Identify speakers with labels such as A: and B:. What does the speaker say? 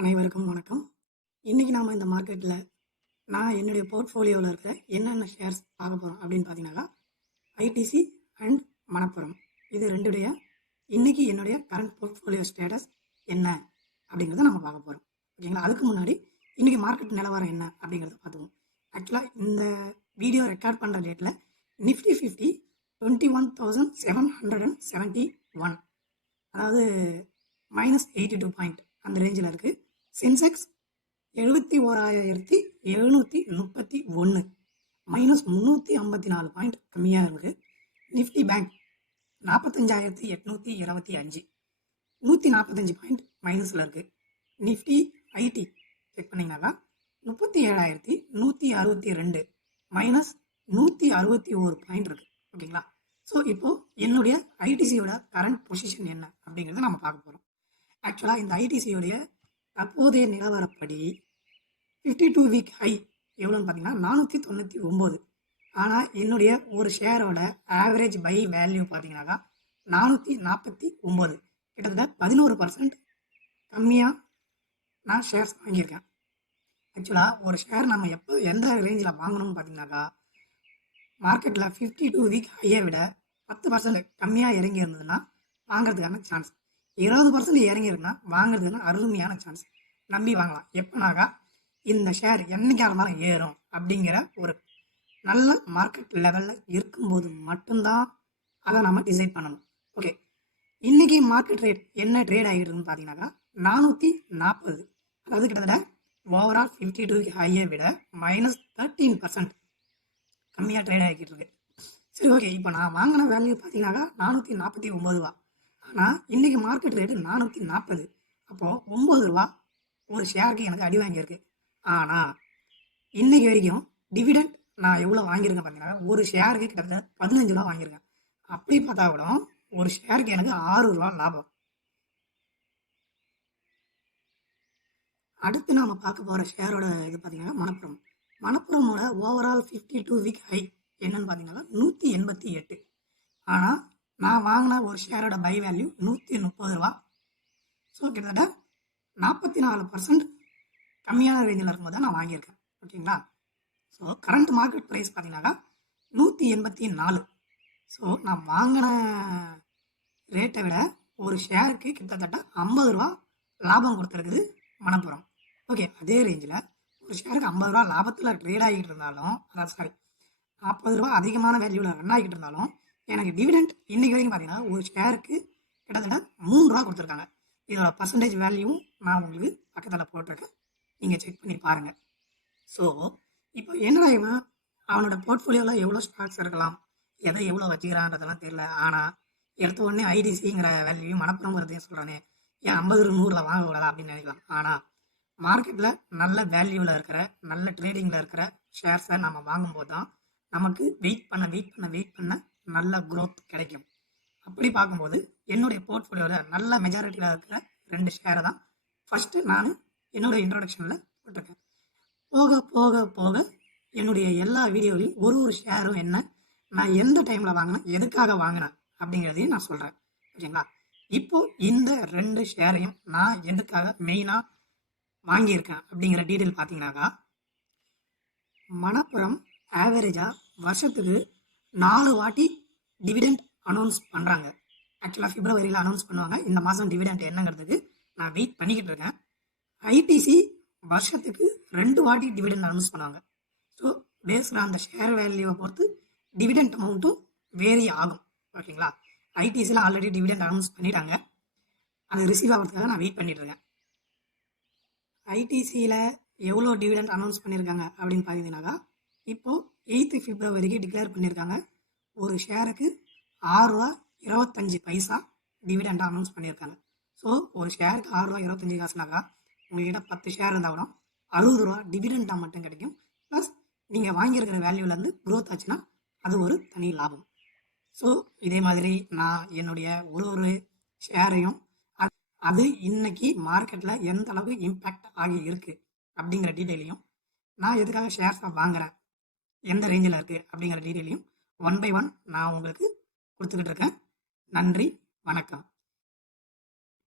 A: அனைவருக்கும் வணக்கம். இன்றைக்கி நாம் இந்த மார்க்கெட்டில் நான் என்னுடைய போர்ட்ஃபோலியோவில் இருக்கிற என்னென்ன ஷேர்ஸ் பார்க்க போகிறோம் அப்படின்னு பார்த்தீங்கன்னாக்கா ஐடிசி அண்ட் மணப்புரம். இது ரெண்டுடைய இன்றைக்கி என்னுடைய கரண்ட் போர்ட்ஃபோலியோ ஸ்டேட்டஸ் என்ன அப்படிங்கிறத நம்ம பார்க்க போகிறோம் ஓகேங்களா? அதுக்கு முன்னாடி இன்றைக்கி மார்க்கெட் நிலவரம் என்ன அப்படிங்கிறத பார்த்துக்குவோம். ஆக்சுவலாக இந்த வீடியோ ரெக்கார்ட் பண்ணுற டேட்டில் Nifty fifty twenty one thousand seven hundred and seventy one. அதாவது மைனஸ் எயிட்டி டூ பாயிண்ட் அந்த ரேஞ்சில் இருக்குது சென்செக்ஸ் எழுபத்தி ஓராயிரத்தி எழுநூற்றி முப்பத்தி ஒன்று மைனஸ் முந்நூற்றி ஐம்பத்தி நாலு பாயிண்ட் கம்மியாக இருக்குது நிஃப்டி பேங்க் நாற்பத்தஞ்சாயிரத்தி எட்நூற்றி இருபத்தி அஞ்சு. நூற்றி நாற்பத்தஞ்சு பாயிண்ட் மைனஸில் இருக்குது நிஃப்டி ஐடி செக் பண்ணிங்கனாக்கா முப்பத்தி ஏழாயிரத்தி நூற்றி அறுபத்தி ரெண்டு மைனஸ் நூற்றி அறுபத்தி ஒரு பாயிண்ட் இருக்குது ஓகேங்களா? ஸோ இப்போது என்னுடைய ஐடிசியோட கரண்ட் பொசிஷன் என்ன அப்படிங்கிறத நம்ம பார்க்க போகிறோம் ஆக்சுவலாக இந்த ஐடிசியோடைய தற்போதைய நிலவரப்படி ஃபிஃப்டி டூ வீக் ஹை எவ்வளோன்னு பார்த்தீங்கன்னா நானூற்றி தொண்ணூற்றி ஒம்பது ஆனால் என்னுடைய ஒரு ஷேரோட ஆவரேஜ் பை வேல்யூ பார்த்தீங்கன்னாக்கா நானூற்றி நாற்பத்தி ஒம்பது கிட்டத்தட்ட பதினோரு பர்சன்ட் கம்மியாக நான் ஷேர்ஸ் வாங்கியிருக்கேன். ஆக்சுவலாக ஒரு ஷேர் நம்ம எப்போ எந்த ரேஞ்சில் வாங்கணும்னு பார்த்தீங்கன்னாக்கா மார்க்கெட்டில் ஃபிஃப்டி டூ வீக் ஹையை விட பத்து பர்சன்ட் கம்மியாக இறங்கி இருந்ததுன்னா வாங்குறதுக்கான சான்ஸ் இருபது பர்சன்ட் இறங்கியிருக்குன்னா வாங்குறதுல அருமையான சான்ஸ் நம்பி வாங்கலாம். எப்போனாக்கா இந்த ஷேர் என்னைக்கா இருந்தாலும் ஏறும் அப்படிங்கிற ஒரு நல்ல மார்க்கெட் லெவலில் இருக்கும்போது மட்டும்தான் அதை நம்ம டிசைட் பண்ணணும். ஓகே இன்னைக்கு மார்க்கெட் ரேட் என்ன ட்ரேட் ஆகிடுதுன்னு பார்த்தீங்கன்னாக்கா நானூற்றி நாற்பது. அதாவது கிட்டத்தட்ட ஓவரால் ஃபிஃப்டி டூ ஹையை விட மைனஸ் தேர்ட்டீன் பர்சன்ட் கம்மியாக ட்ரேட் ஆகிட்டு இருக்கு. சரி ஓகே இப்போ நான் வாங்கின வேல்யூ பார்த்தீங்கன்னாக்கா நானூற்றி நாற்பத்தி ஒம்பது ரூபா ஆனால் இன்னைக்கு மார்க்கெட் ரேட்டு நானூற்றி நாற்பது அப்போது ஒம்பது ரூபா ஒரு ஷேருக்கு எனக்கு அடி வாங்கியிருக்கு. ஆனால் இன்னைக்கு வரைக்கும் டிவிடெண்ட் நான் எவ்வளோ வாங்கியிருக்கேன் பார்த்தீங்கன்னா ஒரு ஷேருக்கு கிட்டத்தட்ட பதினஞ்சு ரூபா வாங்கியிருக்கேன். அப்படி பார்த்தா கூட ஒரு ஷேருக்கு எனக்கு ஆறு ரூபா லாபம். அடுத்து நாம் பார்க்க போகிற ஷேரோட இது பார்த்தீங்கன்னா Manappuram. மணப்புரமோட overall fifty two week high என்னன்னு பார்த்தீங்கன்னா நூற்றி எண்பத்தி எட்டு. ஆனால் நான் வாங்கின ஒரு ஷேரோட பை வேல்யூ நூற்றி முப்பது ரூபா. ஸோ கிட்டத்தட்ட நாற்பத்தி நாலு பர்சன்ட் கம்மியான ரேஞ்சில் இருக்கும்போது தான் நான் வாங்கியிருக்கேன். ஓகேங்களா? ஸோ கரண்ட் மார்க்கெட் ப்ரைஸ் பார்த்தீங்கன்னாக்கா நூற்றி எண்பத்தி நாலு ஸோ நான் வாங்கின ரேட்டை விட ஒரு ஷேருக்கு கிட்டத்தட்ட ஐம்பது ரூபா லாபம் கொடுத்துருக்குது மனப்புறம் ஓகே அதே ரேஞ்சில் ஒரு ஷேருக்கு ஐம்பது ரூபா லாபத்தில் ட்ரேட் ஆகிட்டு இருந்தாலும் அதாவது சாரி நாற்பது ரூபா அதிகமான வேல்யூவில் ரன் ஆகிட்டு இருந்தாலும் எனக்கு டிவிடெண்ட் இன்னைக்கு வரைக்கும் பார்த்தீங்கன்னா ஒரு ஷேருக்கு கிட்டத்தட்ட மூணு ரூபா கொடுத்துருக்காங்க. இதோட பர்சன்டேஜ் வேல்யூவும் நான் உங்களுக்கு பக்கத்தில் போட்டிருக்கேன். நீங்கள் செக் பண்ணி பாருங்கள் ஸோ இப்போ என்னடா இவன்? அவனோட போர்ட்ஃபோலியோவில் எவ்வளோ ஸ்டாக்ஸ் இருக்கலாம்? எதை எவ்வளோ வச்சுக்கிறான்றதெல்லாம் தெரியல. ஆனால் எடுத்த உடனே ஐடிசிங்கிற வேல்யூ மனப்புறங்கிறதையும் சொல்கிறானே ஏன் ஐம்பது நூறில் வாங்க கூடாதா அப்படின்னு நினைக்கலாம். ஆனால் மார்க்கெட்டில் நல்ல வேல்யூவில் இருக்கிற நல்ல ட்ரேடிங்கில் இருக்கிற ஷேர்ஸை நம்ம வாங்கும்போது தான் நமக்கு வெயிட் பண்ண வெயிட் பண்ண வெயிட் பண்ண நல்ல குரோத் கிடைக்கும். அப்படி பார்க்கும்போது என்னுடைய போர்ட்ஃபோலியோவில் நல்ல மெஜாரிட்டியில் இருக்கிற ரெண்டு ஷேரை தான் ஃபஸ்ட்டு நான் என்னோட இன்ட்ரொடக்ஷனில் போட்டிருக்கேன். போக போக போக என்னுடைய எல்லா வீடியோலையும் ஒரு ஒரு ஷேரும் என்ன நான் எந்த டைமில் வாங்கினேன் எதுக்காக வாங்கினேன் அப்படிங்கிறதையும் நான் சொல்கிறேன் ஓகேங்களா இப்போ இந்த ரெண்டு ஷேரையும் நான் எதுக்காக மெயினாக வாங்கியிருக்கேன் அப்படிங்கிற டீட்டெயில் பார்த்தீங்கன்னாக்கா மணப்புறம் ஆவரேஜாக வருஷத்துக்கு நாலு வாட்டி டிவிடெண்ட் அனௌன்ஸ் பண்ணுறாங்க ஆக்சுவலாக பிப்ரவரியில் அனௌன்ஸ் பண்ணுவாங்க. இந்த மாதம் டிவிடெண்ட் என்னங்கிறதுக்கு நான் வெயிட் பண்ணிக்கிட்டு இருக்கேன். ஐடிசி வருஷத்துக்கு ரெண்டு வாட்டி டிவிடெண்ட் அனௌன்ஸ் பண்ணுவாங்க. ஸோ பேசுகிற அந்த ஷேர் வேல்யூவை பொறுத்து டிவிடெண்ட் அமௌண்ட்டும் வேரி ஆகும். ஓகேங்களா ஐடிசியில் ஆல்ரெடி டிவிடெண்ட் அனௌன்ஸ் பண்ணிட்டாங்க. அது ரிசீவ் ஆகிறதுக்காக நான் வெயிட் பண்ணிட்டு இருக்கேன். ஐடிசியில் எவ்வளோ டிவிடெண்ட் அனௌன்ஸ் பண்ணியிருக்காங்க அப்படின்னு பார்த்தீங்கன்னாக்கா இப்போது எயித்து பிப்ரவரிக்கு டிக்ளேர் பண்ணியிருக்காங்க ஒரு ஷேருக்கு ஆறு ரூபா இருபத்தஞ்சி பைசா டிவிடெண்டாக அனௌன்ஸ் பண்ணியிருக்காங்க. ஸோ ஒரு ஷேருக்கு ஆறு ரூபா இருபத்தஞ்சி காசுனாக்கா உங்கள்கிட்ட பத்து ஷேர் இருந்தால் கூட அறுபது ரூபா டிவிடெண்டாக மட்டும் கிடைக்கும். ப்ளஸ் நீங்கள் வாங்கியிருக்கிற வேல்யூலேருந்து க்ரோத் ஆச்சுன்னா அது ஒரு தனி லாபம். ஸோ இதே மாதிரி நான் என்னுடைய ஒரு ஒரு ஷேரையும் அது அது இன்னைக்கு மார்க்கெட்டில் எந்த அளவுக்கு இம்பேக்ட் ஆகி இருக்குது அப்படிங்கிற டீட்டெயிலையும் நான் எதுக்காக ஷேர்ஸாக வாங்குகிறேன் எந்த ரேஞ்சில் இருக்குது அப்படிங்கிற டீட்டெயிலையும் ஒன் பை ஒன் நான் உங்களுக்கு கொடுத்துக்கிட்டு இருக்கேன். நன்றி வணக்கம்.